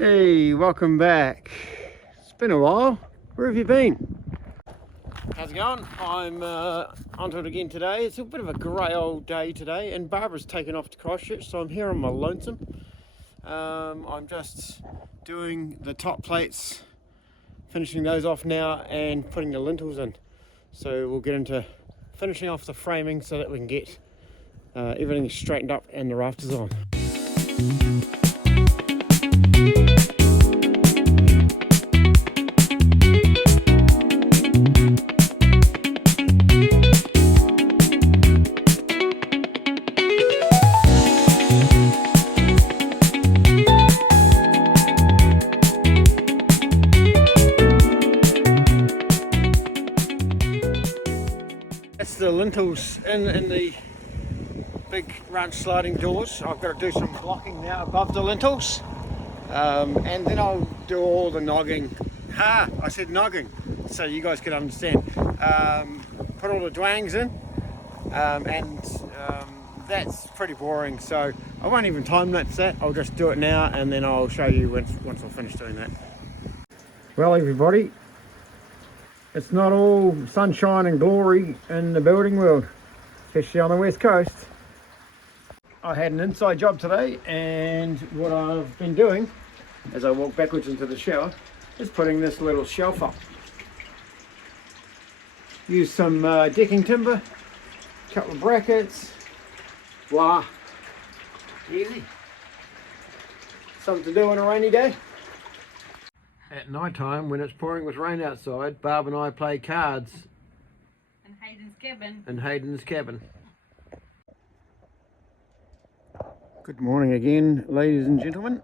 Hey, welcome back. It's been a while. Where have you been? How's it going? I'm onto it again today. It's a bit of a grey old day today, and Barbara's taken off to Christchurch, so I'm here on my lonesome. I'm just doing the top plates, finishing those off now, and putting the lintels in. So we'll get into finishing off the framing so that we can get everything straightened up and the rafters on. That's the lintels in the big ranch sliding doors. I've got to do some blocking now above the lintels, and then I'll do all the nogging. I said nogging, so you guys can understand. Put all the dwangs in, and that's pretty boring, so I won't even time lapse that. I'll just do it now, and then I'll show you once I've finished doing that. Well, everybody, it's not all sunshine and glory in the building world, especially on the west coast. I had an inside job today, and what I've been doing as I walk backwards into the shower is putting this little shelf up. Use some decking timber, a couple of brackets, voila, easy. Something to do on a rainy day. At night time, when it's pouring with rain outside, Barb and I play cards in Hayden's cabin. Good morning again, ladies and gentlemen.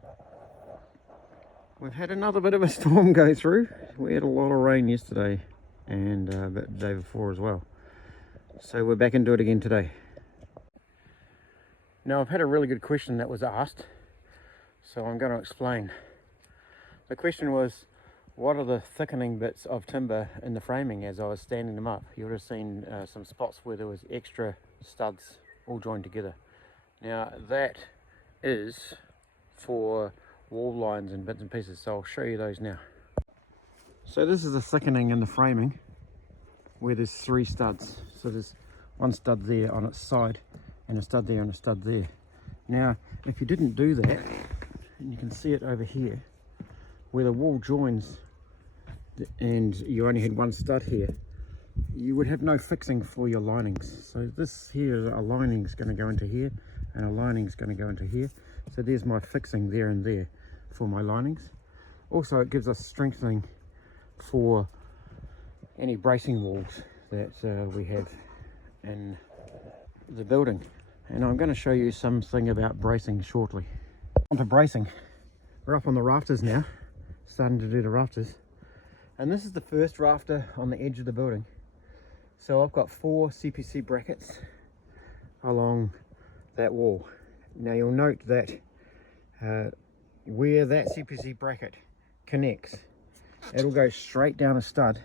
We've had another bit of a storm go through. We had a lot of rain yesterday and the day before as well. So we're back into it again today. Now, I've had a really good question that was asked, so I'm going to explain. The question was, what are the thickening bits of timber in the framing as I was standing them up? You would have seen some spots where there was extra studs all joined together. Now that is for wall lines and bits and pieces, so I'll show you those now. So this is the thickening in the framing where there's 3 studs. So there's one stud there on its side and a stud there and a stud there. Now if you didn't do that, and you can see it over here where the wall joins and you only had one stud here, you would have no fixing for your linings. So this here, a lining is going to go into here and a lining is going to go into here. So there's my fixing there and there for my linings. Also, it gives us strengthening for any bracing walls that we have in the building. And I'm going to show you something about bracing shortly. On to bracing. We're up on the rafters now, starting to do the rafters. And this is the first rafter on the edge of the building. So I've got 4 CPC brackets along that wall. Now you'll note that where that CPC bracket connects, it'll go straight down a stud,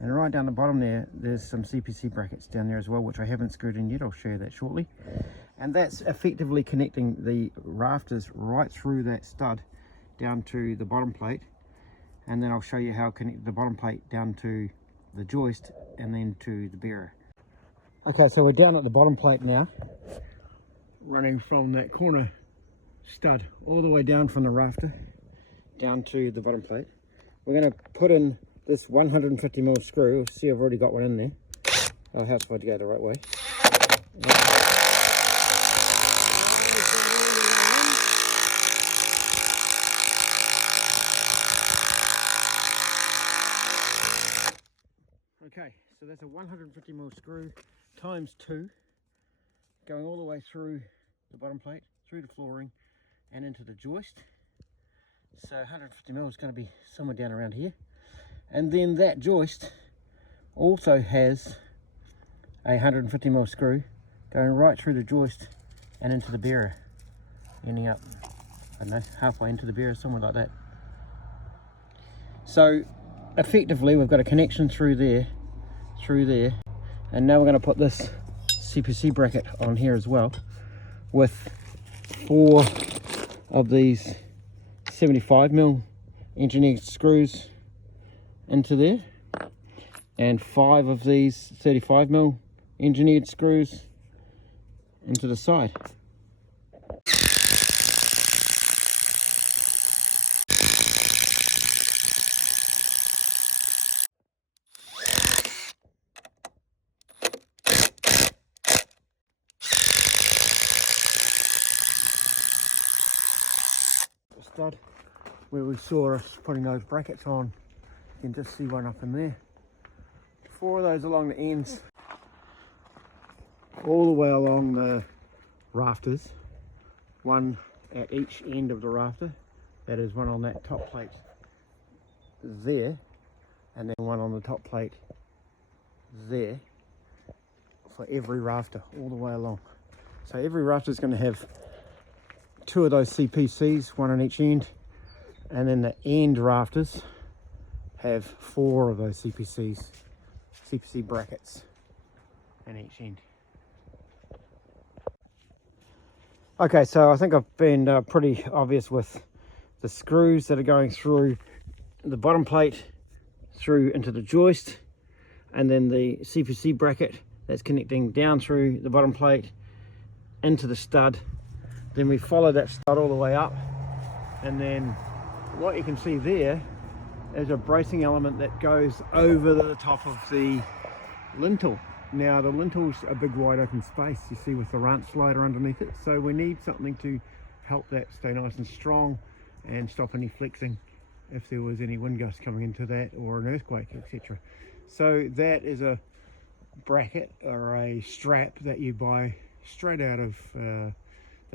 and right down the bottom there's some CPC brackets down there as well, which I haven't screwed in yet. I'll show you that shortly. And that's effectively connecting the rafters right through that stud down to the bottom plate, and then I'll show you how to connect the bottom plate down to the joist and then to the bearer. Okay, so we're down at the bottom plate now, running from that corner stud all the way down from the rafter down to the bottom plate. We're going to put in this 150mm screw. You'll see I've already got one in there. I'll have to go the right way. Okay, so that's a 150mm screw times 2, going all the way through the bottom plate, through the flooring and into the joist. So 150mm is going to be somewhere down around here. And then that joist also has a 150mm screw going right through the joist and into the bearer, ending up, I don't know, halfway into the bearer, somewhere like that. So effectively we've got a connection through there, and now we're going to put this CPC bracket on here as well, with 4 of these 75mm engineered screws into there, and 5 of these 35mm engineered screws into the side. The stud where we saw us putting those brackets on, you can just see one up in there. 4 of those along the ends, all the way along the rafters, one at each end of the rafter. That is one on that top plate there, and then one on the top plate there, for every rafter all the way along. So every rafter is going to have 2 of those CPCs, one on each end, and then the end rafters have 4 of those CPC brackets in each end. Okay, so I think I've been pretty obvious with the screws that are going through the bottom plate through into the joist, and then the CPC bracket that's connecting down through the bottom plate into the stud. Then we follow that stud all the way up, and then what you can see there is a bracing element that goes over the top of the lintel. Now the lintel's a big wide open space, you see, with the ranch slider underneath it, so we need something to help that stay nice and strong and stop any flexing if there was any wind gusts coming into that, or an earthquake, etc. So that is a bracket or a strap that you buy straight out of the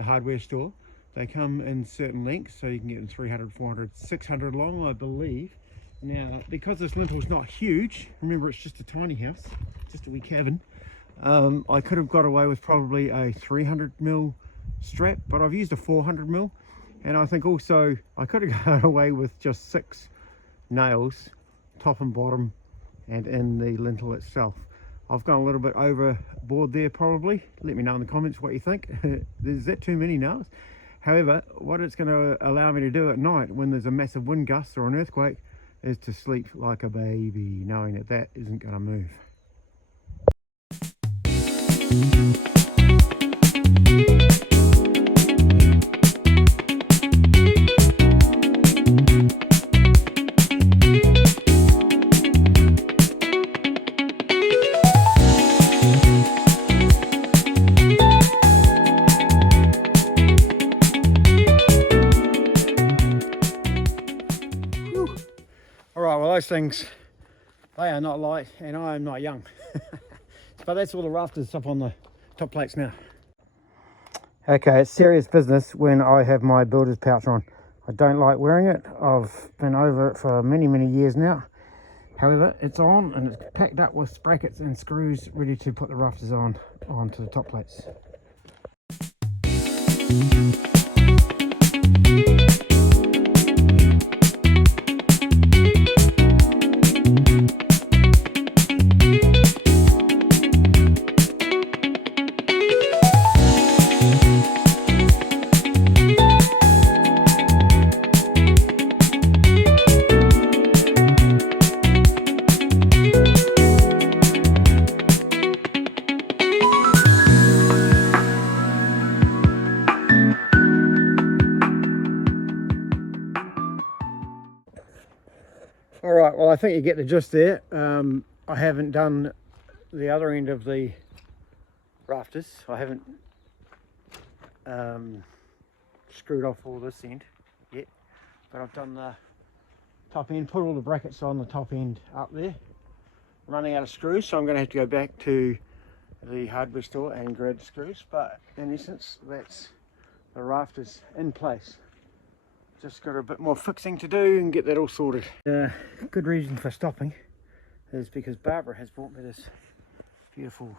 hardware store. They come in certain lengths, so you can get them 300, 400, 600 long, I believe. Now, because this lintel is not huge, remember it's just a tiny house, just a wee cabin, I could have got away with probably a 300mm strap, but I've used a 400mm, and I think also I could have got away with just 6 nails, top and bottom, and in the lintel itself. I've gone a little bit overboard there probably. Let me know in the comments what you think. Is that too many nails? However, what it's going to allow me to do at night when there's a massive wind gust or an earthquake is to sleep like a baby, knowing that that isn't going to move. Alright, well those things, they are not light and I am not young. But that's all the rafters up on the top plates now. Okay, it's serious business when I have my builder's pouch on. I don't like wearing it. I've been over it for many, many years now. However, it's on and it's packed up with brackets and screws ready to put the rafters onto the top plates. Alright, well I think you get the gist there. I haven't done the other end of the rafters. I haven't screwed off all this end yet, but I've done the top end, put all the brackets on the top end up there. Running out of screws, so I'm going to have to go back to the hardware store and grab the screws, but in essence that's the rafters in place. Just got a bit more fixing to do and get that all sorted. Good reason for stopping is because Barbara has brought me this beautiful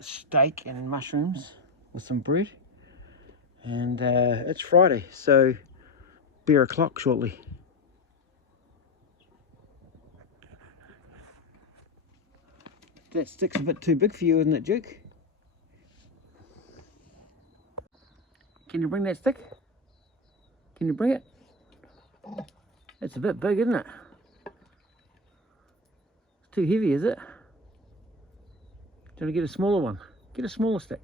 steak and mushrooms with some bread, and it's Friday, so beer o'clock shortly. That stick's a bit too big for you, isn't it, Duke? Can you bring that stick? Can you bring it? It's a bit big, isn't it? It's too heavy, is it? Do you want to get a smaller one? Get a smaller stick.